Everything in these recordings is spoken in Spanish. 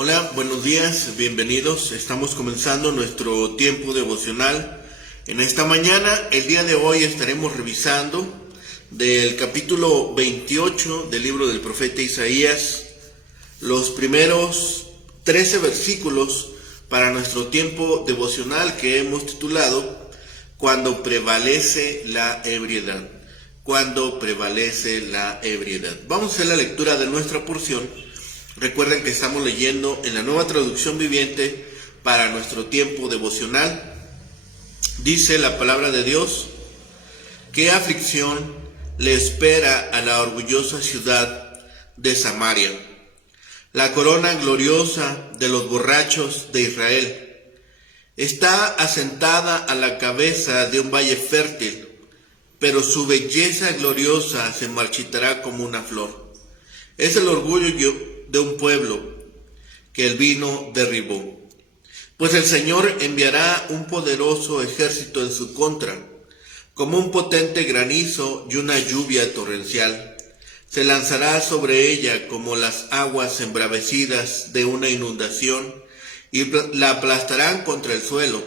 Hola, buenos días, bienvenidos. Estamos comenzando nuestro tiempo devocional. En esta mañana, el día de hoy, estaremos revisando del capítulo 28 del libro del profeta Isaías, los primeros 13 versículos para nuestro tiempo devocional que hemos titulado Cuando prevalece la ebriedad. Cuando prevalece la ebriedad. Vamos a hacer la lectura de nuestra porción. Recuerden que estamos leyendo en la Nueva Traducción Viviente para nuestro tiempo devocional. Dice la palabra de Dios: ¿qué aflicción le espera a la orgullosa ciudad de Samaria? La corona gloriosa de los borrachos de Israel está asentada a la cabeza de un valle fértil, pero su belleza gloriosa se marchitará como una flor. Es el orgullo de un pueblo que el vino derribó. Pues el Señor enviará un poderoso ejército en su contra, como un potente granizo y una lluvia torrencial. Se lanzará sobre ella como las aguas embravecidas de una inundación y la aplastarán contra el suelo.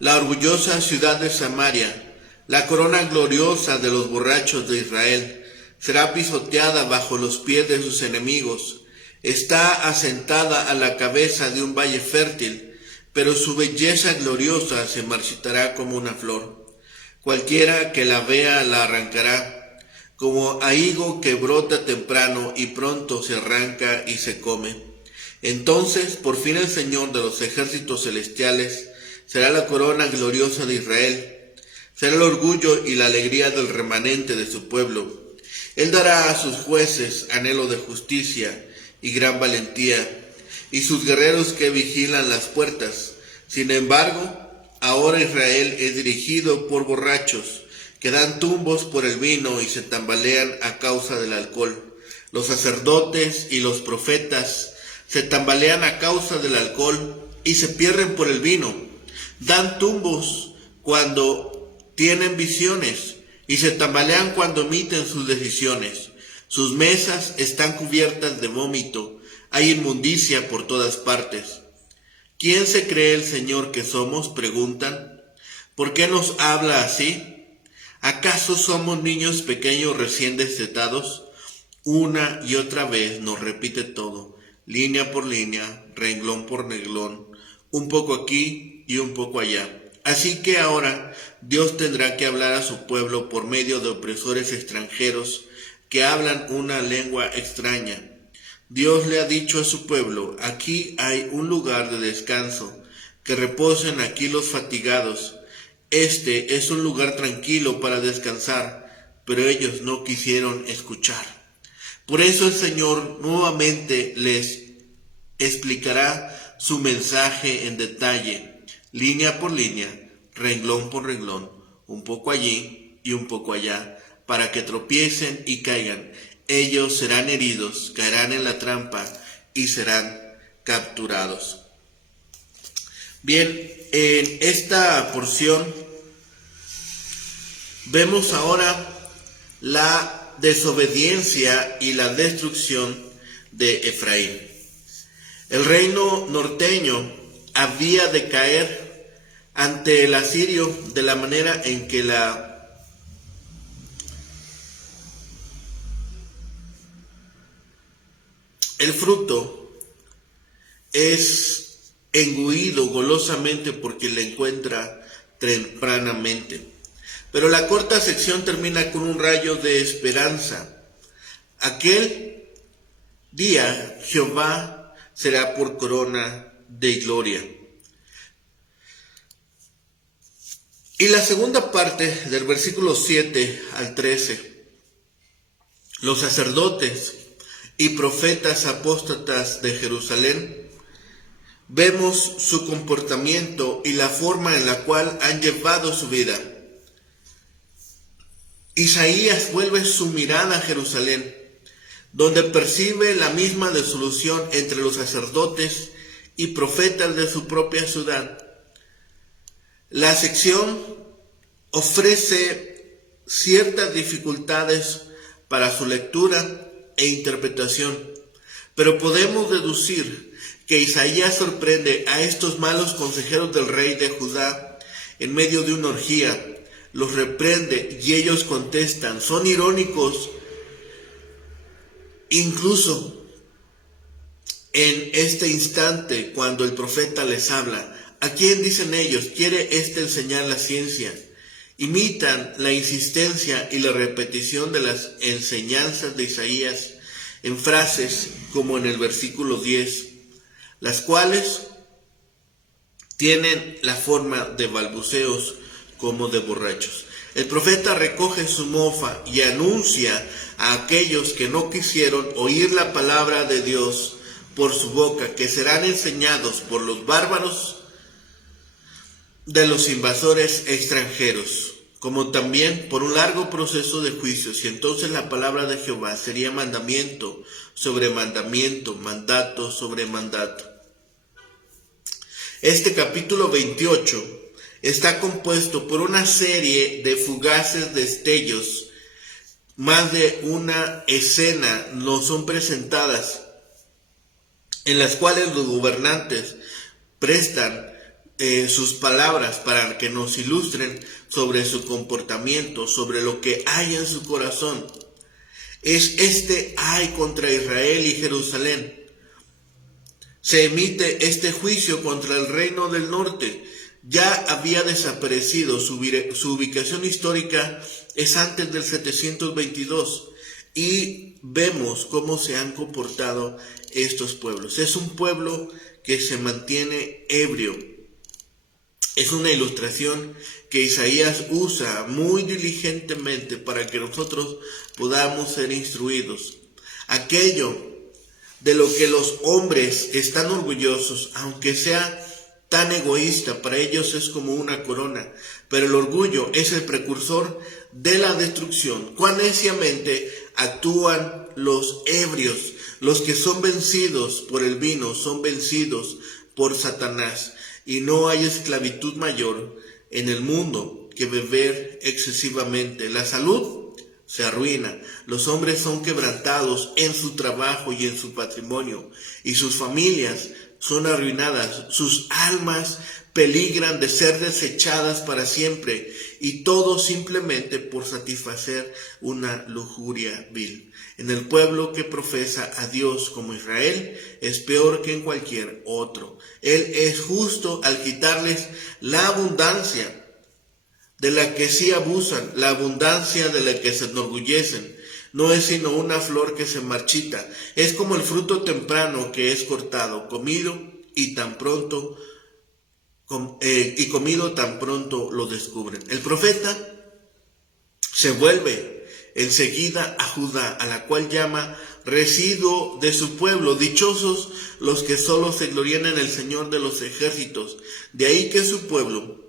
La orgullosa ciudad de Samaria, la corona gloriosa de los borrachos de Israel, será pisoteada bajo los pies de sus enemigos. Está asentada a la cabeza de un valle fértil, pero su belleza gloriosa se marchitará como una flor. Cualquiera que la vea la arrancará, como a higo que brota temprano y pronto se arranca y se come. Entonces, por fin el Señor de los ejércitos celestiales será la corona gloriosa de Israel. Será el orgullo y la alegría del remanente de su pueblo. Él dará a sus jueces anhelo de justicia y gran valentía, y sus guerreros que vigilan las puertas. Sin embargo, ahora Israel es dirigido por borrachos, que dan tumbos por el vino y se tambalean a causa del alcohol. Los sacerdotes y los profetas se tambalean a causa del alcohol y se pierden por el vino. Dan tumbos cuando tienen visiones y se tambalean cuando emiten sus decisiones. Sus mesas están cubiertas de vómito, hay inmundicia por todas partes. ¿Quién se cree el Señor que somos?, preguntan. ¿Por qué nos habla así? ¿Acaso somos niños pequeños recién destetados? Una y otra vez nos repite todo, línea por línea, renglón por renglón, un poco aquí y un poco allá. Así que ahora Dios tendrá que hablar a su pueblo por medio de opresores extranjeros que hablan una lengua extraña. Dios le ha dicho a su pueblo: aquí hay un lugar de descanso, que reposen aquí los fatigados. Este es un lugar tranquilo para descansar, pero ellos no quisieron escuchar. Por eso el Señor nuevamente les explicará su mensaje en detalle, línea por línea, renglón por renglón, un poco allí y un poco allá, para que tropiecen y caigan. Ellos serán heridos, caerán en la trampa y serán capturados. Bien, en esta porción vemos ahora la desobediencia y la destrucción de Efraín. El reino norteño había de caer ante el asirio de la manera en que el fruto es engullido golosamente porque le encuentra tempranamente. Pero la corta sección termina con un rayo de esperanza. Aquel día Jehová será por corona de gloria. Y la segunda parte del versículo 7 al 13. Los sacerdotes y profetas apóstatas de Jerusalén, vemos su comportamiento y la forma en la cual han llevado su vida. Isaías vuelve su mirada a Jerusalén, donde percibe la misma disolución entre los sacerdotes y profetas de su propia ciudad. La sección ofrece ciertas dificultades para su lectura e interpretación, pero podemos deducir que Isaías sorprende a estos malos consejeros del rey de Judá en medio de una orgía. Los reprende y ellos contestan. Son irónicos incluso en este instante cuando el profeta les habla. ¿A quién dicen ellos? ¿Quiere enseñar la ciencia? Imitan la insistencia y la repetición de las enseñanzas de Isaías en frases como en el versículo 10, las cuales tienen la forma de balbuceos como de borrachos. El profeta recoge su mofa y anuncia a aquellos que no quisieron oír la palabra de Dios por su boca, que serán enseñados por los bárbaros de los invasores extranjeros, como también por un largo proceso de juicios, y entonces la palabra de Jehová sería mandamiento sobre mandamiento, mandato sobre mandato. Este capítulo 28 está compuesto por una serie de fugaces destellos. Más de una escena nos son presentadas, en las cuales los gobernantes prestan sus palabras para que nos ilustren sobre su comportamiento, sobre lo que hay en su corazón. Es este ay contra Israel y Jerusalén. Se emite este juicio contra el reino del norte. Ya había desaparecido, su ubicación histórica es antes del 722, y vemos cómo se han comportado estos pueblos. Es un pueblo que se mantiene ebrio. Es una ilustración que Isaías usa muy diligentemente para que nosotros podamos ser instruidos. Aquello de lo que los hombres están orgullosos, aunque sea tan egoísta, para ellos es como una corona, pero el orgullo es el precursor de la destrucción. Cuán neciamente actúan los ebrios, los que son vencidos por el vino, son vencidos por Satanás. Y no hay esclavitud mayor en el mundo que beber excesivamente. La salud se arruina, los hombres son quebrantados en su trabajo y en su patrimonio, y sus familias son arruinadas, sus almas peligran de ser desechadas para siempre, y todo simplemente por satisfacer una lujuria vil. En el pueblo que profesa a Dios como Israel es peor que en cualquier otro. Él es justo al quitarles la abundancia de la que sí abusan, la abundancia de la que se enorgullecen. No es sino una flor que se marchita, es como el fruto temprano que es cortado, comido tan pronto lo descubren. El profeta se vuelve enseguida a Judá, a la cual llama residuo de su pueblo. Dichosos los que solo se glorían en el Señor de los ejércitos. De ahí que su pueblo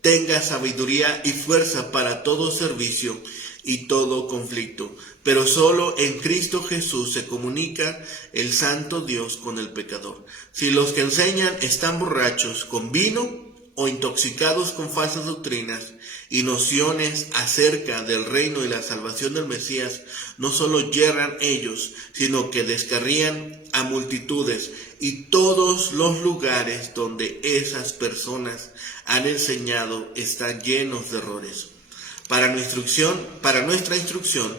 tenga sabiduría y fuerza para todo servicio y todo conflicto. Pero solo en Cristo Jesús se comunica el santo Dios con el pecador. Si los que enseñan están borrachos con vino o intoxicados con falsas doctrinas y nociones acerca del reino y la salvación del Mesías, no solo yerran ellos, sino que descarrían a multitudes, y todos los lugares donde esas personas han enseñado están llenos de errores. Para nuestra instrucción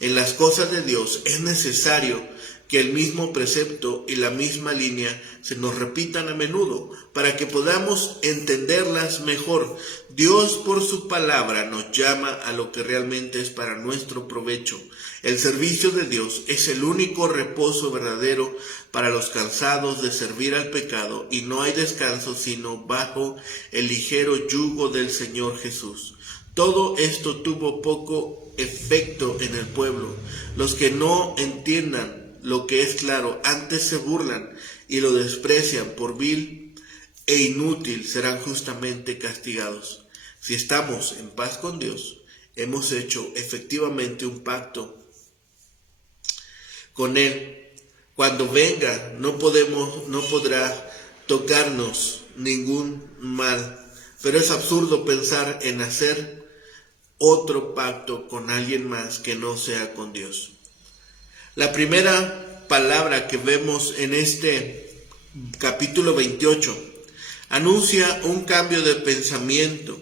en las cosas de Dios es necesario que el mismo precepto y la misma línea se nos repitan a menudo para que podamos entenderlas mejor. Dios por su palabra nos llama a lo que realmente es para nuestro provecho. El servicio de Dios es el único reposo verdadero para los cansados de servir al pecado, y no hay descanso sino bajo el ligero yugo del Señor Jesús. Todo esto tuvo poco efecto en el pueblo. Los que no entiendan lo que es claro, antes se burlan y lo desprecian por vil e inútil, serán justamente castigados. Si estamos en paz con Dios, hemos hecho efectivamente un pacto con Él. Cuando venga, no podrá tocarnos ningún mal, pero es absurdo pensar en hacer otro pacto con alguien más que no sea con Dios. La primera palabra que vemos en este capítulo 28, anuncia un cambio de pensamiento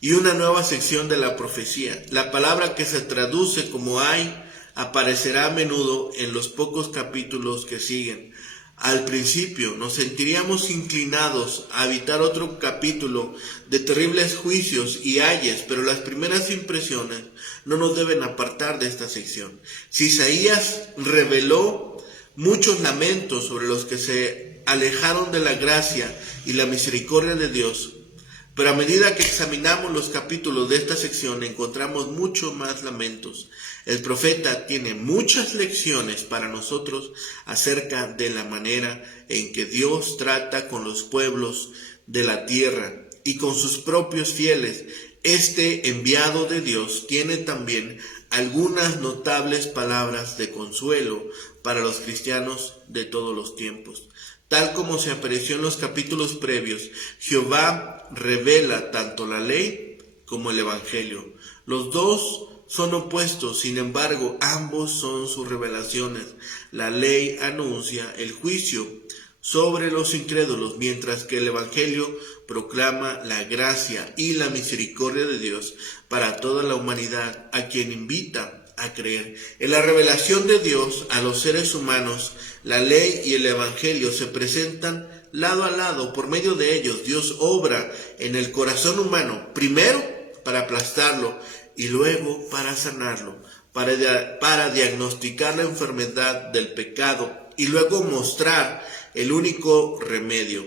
y una nueva sección de la profecía. La palabra que se traduce como hay aparecerá a menudo en los pocos capítulos que siguen. Al principio nos sentiríamos inclinados a evitar otro capítulo de terribles juicios y ayes, pero las primeras impresiones no nos deben apartar de esta sección. Si Isaías reveló muchos lamentos sobre los que se alejaron de la gracia y la misericordia de Dios, pero a medida que examinamos los capítulos de esta sección encontramos mucho más lamentos. El profeta tiene muchas lecciones para nosotros acerca de la manera en que Dios trata con los pueblos de la tierra y con sus propios fieles. Este enviado de Dios tiene también algunas notables palabras de consuelo para los cristianos de todos los tiempos. Tal como se apareció en los capítulos previos, Jehová revela tanto la ley como el evangelio. Los dos son opuestos, sin embargo, ambos son sus revelaciones. La ley anuncia el juicio sobre los incrédulos, mientras que el evangelio proclama la gracia y la misericordia de Dios para toda la humanidad, a quien invita a creer. En la revelación de Dios a los seres humanos, la ley y el evangelio se presentan lado a lado. Por medio de ellos, Dios obra en el corazón humano, primero para aplastarlo y luego para sanarlo, para diagnosticar la enfermedad del pecado y luego mostrar el único remedio.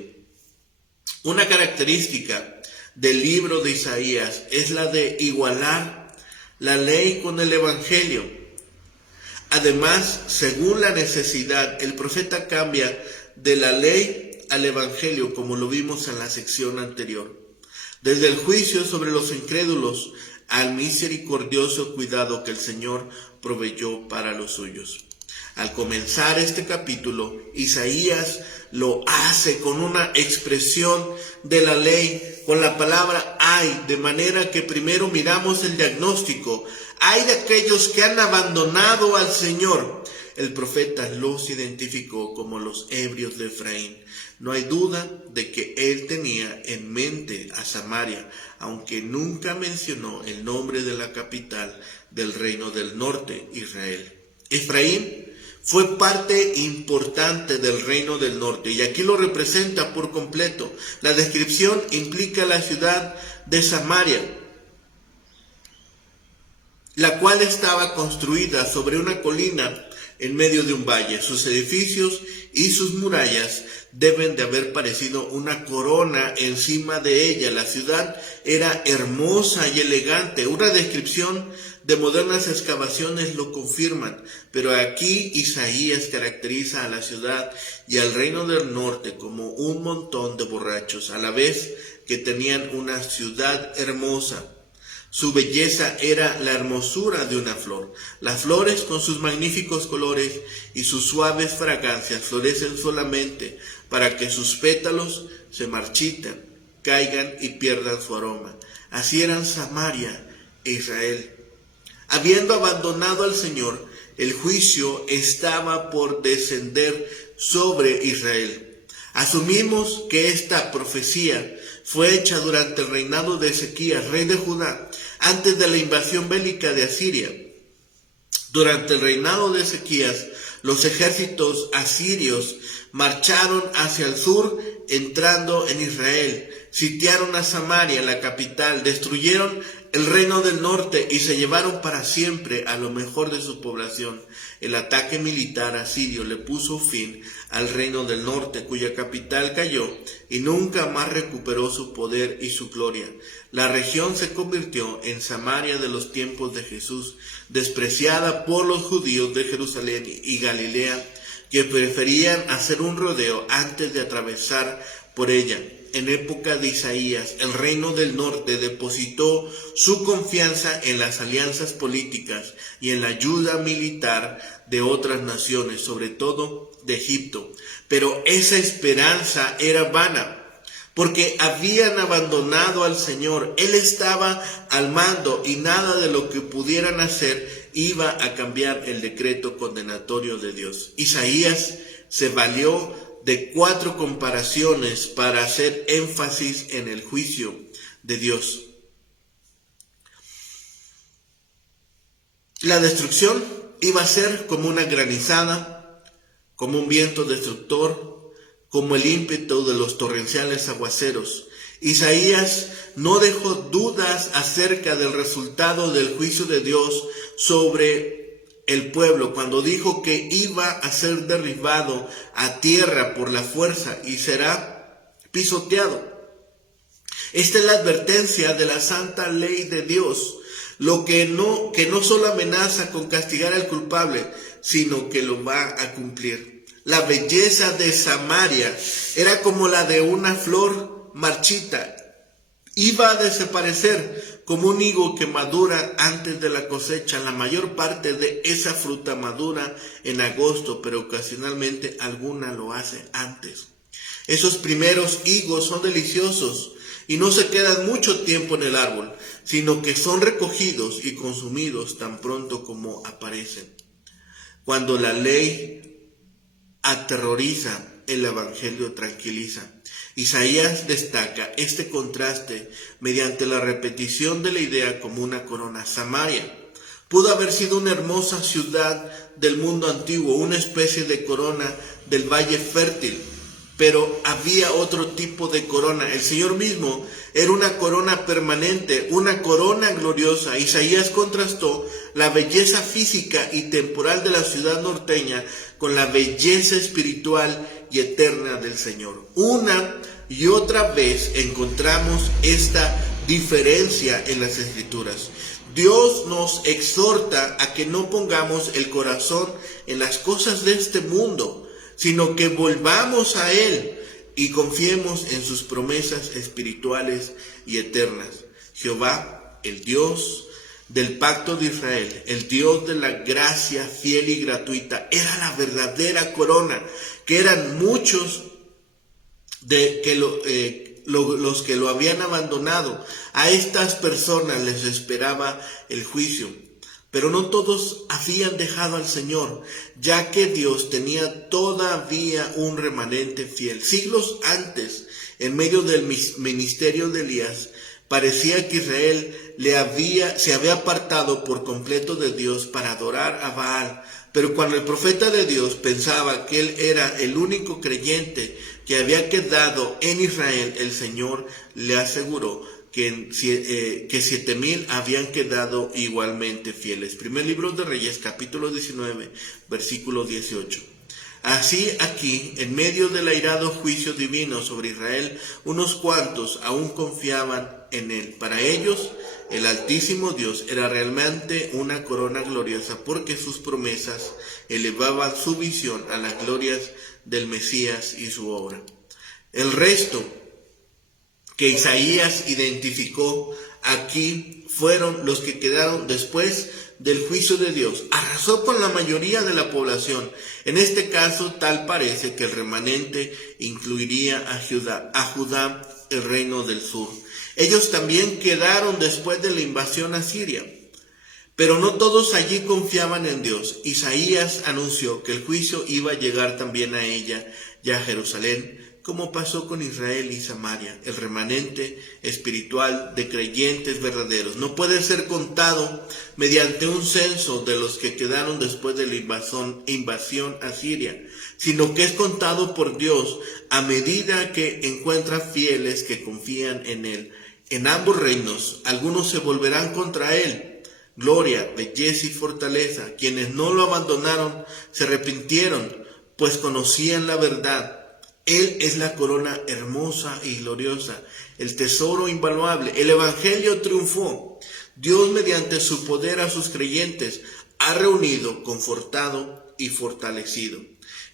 Una característica del libro de Isaías es la de igualar la ley con el evangelio. Además, según la necesidad, el profeta cambia de la ley al evangelio, como lo vimos en la sección anterior. Desde el juicio sobre los incrédulos al misericordioso cuidado que el Señor proveyó para los suyos. Al comenzar este capítulo, Isaías lo hace con una expresión de la ley, con la palabra hay, de manera que primero miramos el diagnóstico. Hay de aquellos que han abandonado al Señor. El profeta los identificó como los ebrios de Efraín. No hay duda de que él tenía en mente a Samaria, aunque nunca mencionó el nombre de la capital del reino del norte, Israel. Efraín fue parte importante del reino del norte y aquí lo representa por completo. La descripción implica la ciudad de Samaria, la cual estaba construida sobre una colina en medio de un valle. Sus edificios y sus murallas deben de haber parecido una corona encima de ella. La ciudad era hermosa y elegante. Una descripción de modernas excavaciones lo confirman, pero aquí Isaías caracteriza a la ciudad y al reino del norte como un montón de borrachos, a la vez que tenían una ciudad hermosa. Su belleza era la hermosura de una flor. Las flores, con sus magníficos colores y sus suaves fragancias, florecen solamente para que sus pétalos se marchitan, caigan y pierdan su aroma. Así eran Samaria e Israel. Habiendo abandonado al Señor, el juicio estaba por descender sobre Israel. Asumimos que esta profecía fue hecha durante el reinado de Ezequías, rey de Judá, antes de la invasión bélica de Asiria. Durante el reinado de Ezequías, los ejércitos asirios marcharon hacia el sur, entrando en Israel, sitiaron a Samaria, la capital, destruyeron el reino del norte y se llevaron para siempre a lo mejor de su población. El ataque militar asirio le puso fin al reino del norte, cuya capital cayó y nunca más recuperó su poder y su gloria. La región se convirtió en Samaria de los tiempos de Jesús, despreciada por los judíos de Jerusalén y Galilea, que preferían hacer un rodeo antes de atravesar por ella. En época de Isaías, el reino del norte depositó su confianza en las alianzas políticas y en la ayuda militar de otras naciones, sobre todo de Egipto. Pero esa esperanza era vana, porque habían abandonado al Señor. Él estaba al mando y nada de lo que pudieran hacer iba a cambiar el decreto condenatorio de Dios. Isaías se valió de 4 comparaciones para hacer énfasis en el juicio de Dios. La destrucción iba a ser como una granizada, como un viento destructor, como el ímpetu de los torrenciales aguaceros. Isaías no dejó dudas acerca del resultado del juicio de Dios sobre el pueblo cuando dijo que iba a ser derribado a tierra por la fuerza y será pisoteado. Esta es la advertencia de la santa ley de Dios, lo que no solo amenaza con castigar al culpable, sino que lo va a cumplir. La belleza de Samaria era como la de una flor marchita. Iba a desaparecer como un higo que madura antes de la cosecha. La mayor parte de esa fruta madura en agosto, pero ocasionalmente alguna lo hace antes. Esos primeros higos son deliciosos y no se quedan mucho tiempo en el árbol, sino que son recogidos y consumidos tan pronto como aparecen. Cuando la ley aterroriza, el evangelio tranquiliza. Isaías destaca este contraste mediante la repetición de la idea como una corona. Samaria pudo haber sido una hermosa ciudad del mundo antiguo, una especie de corona del valle fértil, pero había otro tipo de corona. El Señor mismo era una corona permanente, una corona gloriosa. Isaías contrastó la belleza física y temporal de la ciudad norteña con la belleza espiritual y eterna del Señor. Una y otra vez encontramos esta diferencia en las Escrituras. Dios nos exhorta a que no pongamos el corazón en las cosas de este mundo, sino que volvamos a Él y confiemos en sus promesas espirituales y eternas. Jehová, el Dios del pacto de Israel, el Dios de la gracia fiel y gratuita, era la verdadera corona, que eran muchos los que lo habían abandonado. A estas personas les esperaba el juicio. Pero no todos habían dejado al Señor, ya que Dios tenía todavía un remanente fiel. Siglos antes, en medio del ministerio de Elías, parecía que Israel se había apartado por completo de Dios para adorar a Baal. Pero cuando el profeta de Dios pensaba que él era el único creyente que había quedado en Israel, el Señor le aseguró que 7,000 habían quedado igualmente fieles. Primer libro de Reyes, capítulo 19, versículo 18. Así aquí, en medio del airado juicio divino sobre Israel, unos cuantos aún confiaban en él. Para ellos, el Altísimo Dios era realmente una corona gloriosa, porque sus promesas elevaban su visión a las glorias del Mesías y su obra. El resto que Isaías identificó aquí fueron los que quedaron después del juicio de Dios. Arrasó con la mayoría de la población. En este caso, tal parece que el remanente incluiría a Judá, el reino del sur. Ellos también quedaron después de la invasión asiria. Pero no todos allí confiaban en Dios. Isaías anunció que el juicio iba a llegar también a ella y a Jerusalén, como pasó con Israel y Samaria. El remanente espiritual de creyentes verdaderos no puede ser contado mediante un censo de los que quedaron después de la invasión asiria, sino que es contado por Dios a medida que encuentra fieles que confían en Él. En ambos reinos, algunos se volverán contra Él. Gloria, belleza y fortaleza. Quienes no lo abandonaron se arrepintieron, pues conocían la verdad. Él es la corona hermosa y gloriosa, el tesoro invaluable. El evangelio triunfó. Dios, mediante su poder a sus creyentes, ha reunido, confortado y fortalecido.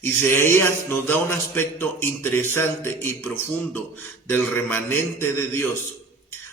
Isaías nos da un aspecto interesante y profundo del remanente de Dios.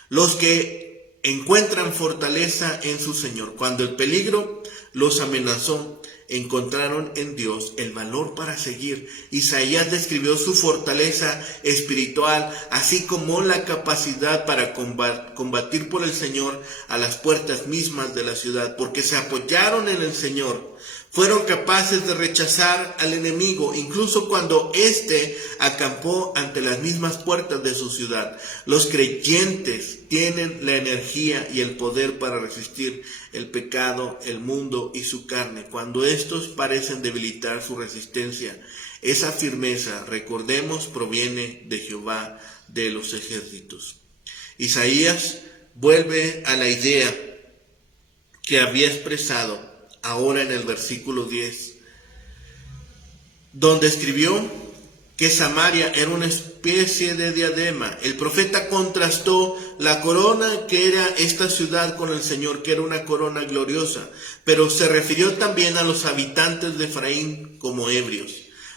Los que encuentran fortaleza en su Señor. Cuando el peligro los amenazó, encontraron en Dios el valor para seguir. Isaías describió su fortaleza espiritual, así como la capacidad para combatir por el Señor a las puertas mismas de la ciudad, porque se apoyaron en el Señor. fueron capaces de rechazar al enemigo, incluso cuando éste acampó ante las mismas puertas de su ciudad. Los creyentes tienen la energía y el poder para resistir el pecado, el mundo y su carne. Cuando estos parecen debilitar su resistencia, esa firmeza, recordemos, proviene de Jehová de los ejércitos. Isaías vuelve a la idea que había expresado ahora en el versículo 10, donde escribió que Samaria era una especie de diadema. El profeta contrastó la corona que era esta ciudad con el Señor, que era una corona gloriosa, pero se refirió también a los habitantes de Efraín como ebrios.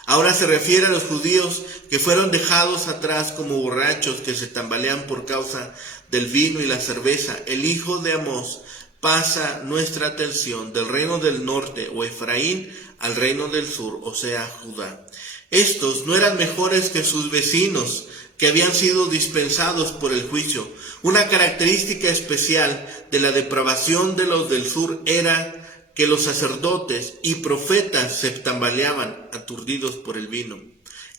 Ahora se refiere a los judíos que fueron dejados atrás como borrachos que se tambalean por causa del vino y la cerveza. El hijo de Amós pasa nuestra atención del reino del norte o Efraín al reino del sur, o sea, Judá. Estos no eran mejores que sus vecinos que habían sido dispensados por el juicio. Una característica especial de la depravación de los del sur era que los sacerdotes y profetas se tambaleaban aturdidos por el vino.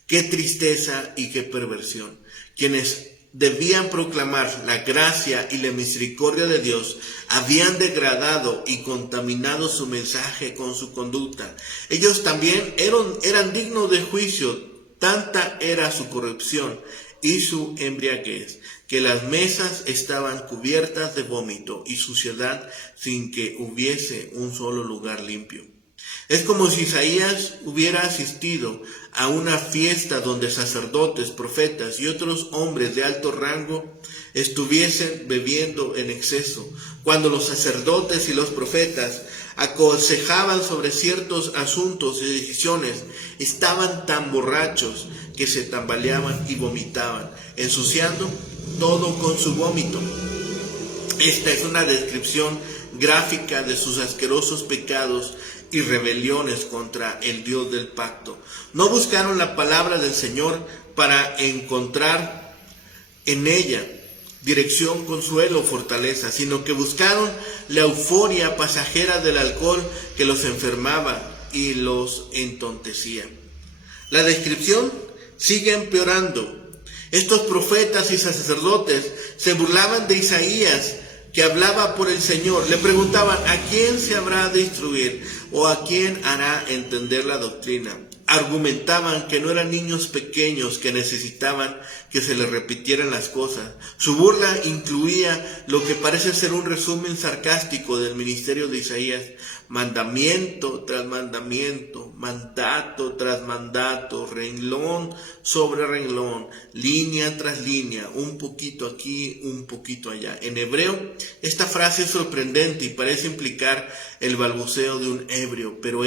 ¡Qué tristeza y qué perversión! Quienes debían proclamar la gracia y la misericordia de Dios habían degradado y contaminado su mensaje con su conducta. Ellos también eran dignos de juicio, tanta era su corrupción y su embriaguez, que las mesas estaban cubiertas de vómito y suciedad sin que hubiese un solo lugar limpio. Es como si Isaías hubiera asistido a una fiesta donde sacerdotes, profetas y otros hombres de alto rango estuviesen bebiendo en exceso. Cuando los sacerdotes y los profetas aconsejaban sobre ciertos asuntos y decisiones, estaban tan borrachos que se tambaleaban y vomitaban, ensuciando todo con su vómito. Esta es una descripción gráfica de sus asquerosos pecados y rebeliones contra el Dios del pacto. No buscaron la palabra del Señor para encontrar en ella dirección, consuelo, fortaleza, sino que buscaron la euforia pasajera del alcohol que los enfermaba y los entontecía. La descripción sigue empeorando. Estos profetas y sacerdotes se burlaban de Isaías, que hablaba por el Señor. Le preguntaban: ¿a quién se habrá de instruir o a quién hará entender la doctrina? Argumentaban que no eran niños pequeños que necesitaban que se les repitieran las cosas. Su burla incluía lo que parece ser un resumen sarcástico del ministerio de Isaías: mandamiento tras mandamiento, mandato tras mandato, renglón sobre renglón, línea tras línea, un poquito aquí, un poquito allá. En hebreo, esta frase es sorprendente y parece implicar el balbuceo de un ebrio, pero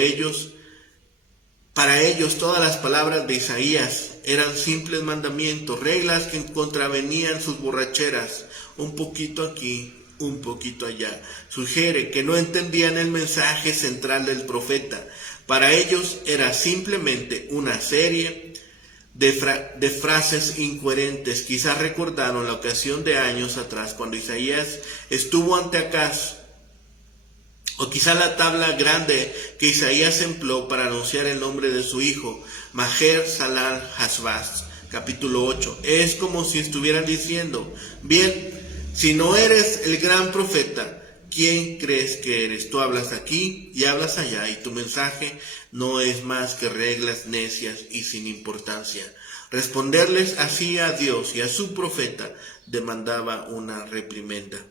para ellos todas las palabras de Isaías eran simples mandamientos, reglas que contravenían sus borracheras, un poquito aquí, un poquito allá. Sugiere que no entendían el mensaje central del profeta. Para ellos era simplemente una serie de frases incoherentes. Quizás recordaron la ocasión de años atrás cuando Isaías estuvo ante Acaz, o quizá la tabla grande que Isaías empleó para anunciar el nombre de su hijo, Maher Salal Hasbaz, capítulo 8. Es como si estuvieran diciendo: bien, si no eres el gran profeta, ¿quién crees que eres? Tú hablas aquí y hablas allá, y tu mensaje no es más que reglas necias y sin importancia. Responderles así a Dios y a su profeta demandaba una reprimenda.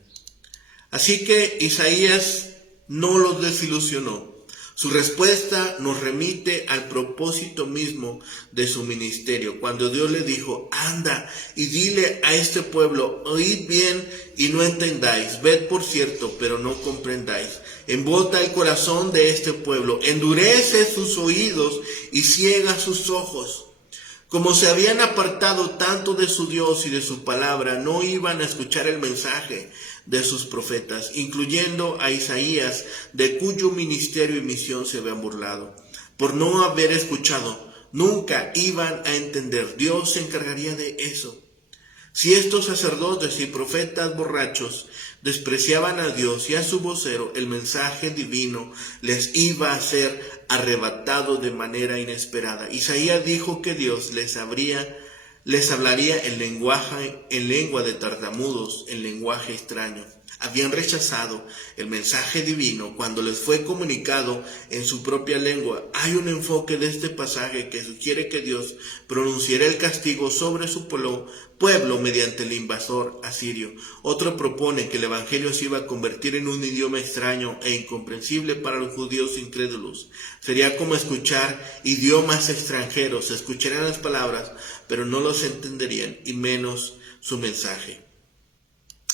Así que Isaías no los desilusionó. Su respuesta nos remite al propósito mismo de su ministerio, cuando Dios le dijo: anda y dile a este pueblo: oíd bien y no entendáis, ved por cierto, pero no comprendáis. Embota el corazón de este pueblo, endurece sus oídos y ciega sus ojos. Como se habían apartado tanto de su Dios y de su palabra, no iban a escuchar el mensaje de sus profetas, incluyendo a Isaías, de cuyo ministerio y misión se habían burlado. Por no haber escuchado, nunca iban a entender. Dios se encargaría de eso. Si estos sacerdotes y profetas borrachos despreciaban a Dios y a su vocero, el mensaje divino les iba a ser arrebatado de manera inesperada. Isaías dijo que Dios les hablaría en lengua de tartamudos, en lenguaje extraño. Habían rechazado el mensaje divino cuando les fue comunicado en su propia lengua. Hay un enfoque de este pasaje que sugiere que Dios pronunciará el castigo sobre su pueblo mediante el invasor asirio. Otro propone que el evangelio se iba a convertir en un idioma extraño e incomprensible para los judíos incrédulos. Sería como escuchar idiomas extranjeros. Escucharían las palabras, pero no los entenderían, y menos su mensaje.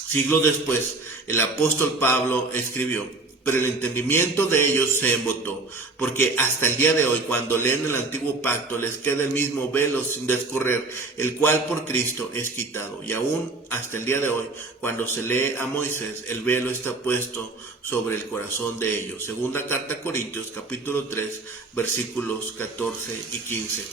Siglos después, el apóstol Pablo escribió: pero el entendimiento de ellos se embotó, porque hasta el día de hoy, cuando leen el antiguo pacto, les queda el mismo velo sin descorrer, el cual por Cristo es quitado. Y aún hasta el día de hoy, cuando se lee a Moisés, el velo está puesto sobre el corazón de ellos. Segunda carta a Corintios, capítulo 3, versículos 14 y 15.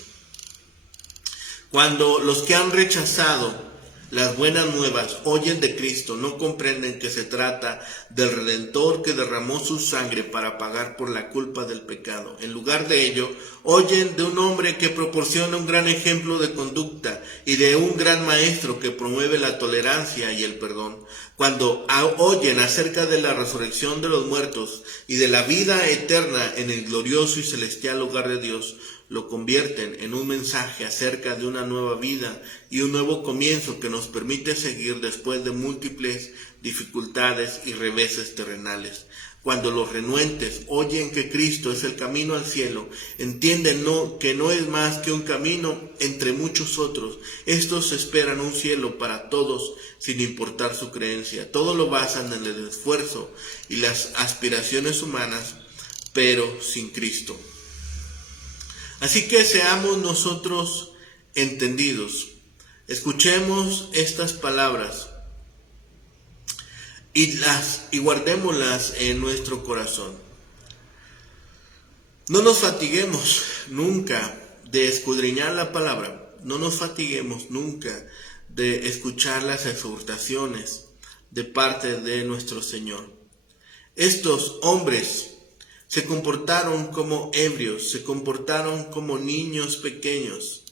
Cuando los que han rechazado las buenas nuevas oyen de Cristo, no comprenden que se trata del Redentor que derramó su sangre para pagar por la culpa del pecado. En lugar de ello, oyen de un hombre que proporciona un gran ejemplo de conducta y de un gran maestro que promueve la tolerancia y el perdón. Cuando oyen acerca de la resurrección de los muertos y de la vida eterna en el glorioso y celestial hogar de Dios, lo convierten en un mensaje acerca de una nueva vida y un nuevo comienzo que nos permite seguir después de múltiples dificultades y reveses terrenales. Cuando los renuentes oyen que Cristo es el camino al cielo, entienden que no es más que un camino entre muchos otros. Estos esperan un cielo para todos sin importar su creencia. Todo lo basan en el esfuerzo y las aspiraciones humanas, pero sin Cristo. Así que seamos nosotros entendidos. Escuchemos estas palabras y guardémoslas en nuestro corazón. No nos fatiguemos nunca de escudriñar la palabra. No nos fatiguemos nunca de escuchar las exhortaciones de parte de nuestro Señor. Estos hombres se comportaron como ebrios, se comportaron como niños pequeños.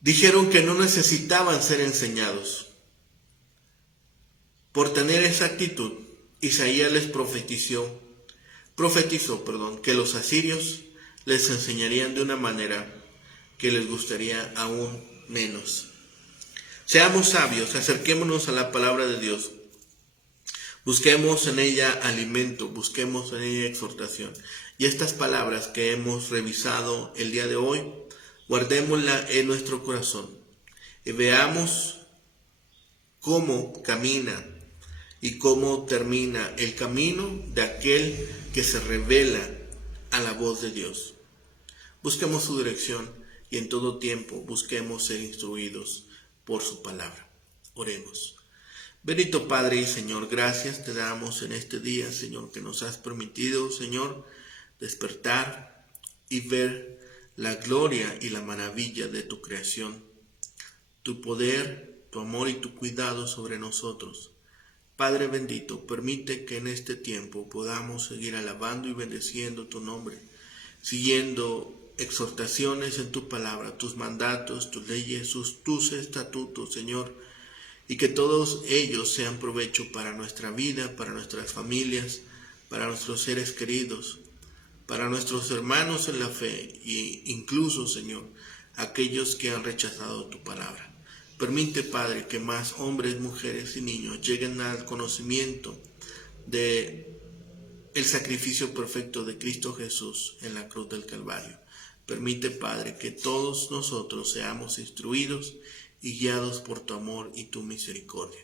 Dijeron que no necesitaban ser enseñados. Por tener esa actitud, Isaías les profetizó que los asirios les enseñarían de una manera que les gustaría aún menos. Seamos sabios, acerquémonos a la palabra de Dios. Busquemos en ella alimento, busquemos en ella exhortación. Y estas palabras que hemos revisado el día de hoy, guardémosla en nuestro corazón y veamos cómo camina y cómo termina el camino de aquel que se revela a la voz de Dios. Busquemos su dirección y en todo tiempo busquemos ser instruidos por su palabra. Oremos. Bendito Padre y Señor, gracias te damos en este día, Señor, que nos has permitido, Señor, despertar y ver la gloria y la maravilla de tu creación, tu poder, tu amor y tu cuidado sobre nosotros. Padre bendito, permite que en este tiempo podamos seguir alabando y bendeciendo tu nombre, siguiendo exhortaciones en tu palabra, tus mandatos, tus leyes, tus estatutos, Señor, y que todos ellos sean provecho para nuestra vida, para nuestras familias, para nuestros seres queridos, para nuestros hermanos en la fe e incluso, Señor, aquellos que han rechazado tu palabra. Permite, Padre, que más hombres, mujeres y niños lleguen al conocimiento de el sacrificio perfecto de Cristo Jesús en la cruz del Calvario. Permite, Padre, que todos nosotros seamos instruidos y guiados por tu amor y tu misericordia.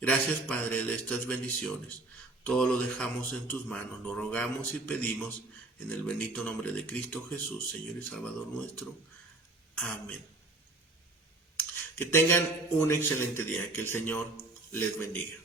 Gracias, Padre, de estas bendiciones. Todo lo dejamos en tus manos, lo rogamos y pedimos en el bendito nombre de Cristo Jesús, Señor y Salvador nuestro. Amén. Que tengan un excelente día, que el Señor les bendiga.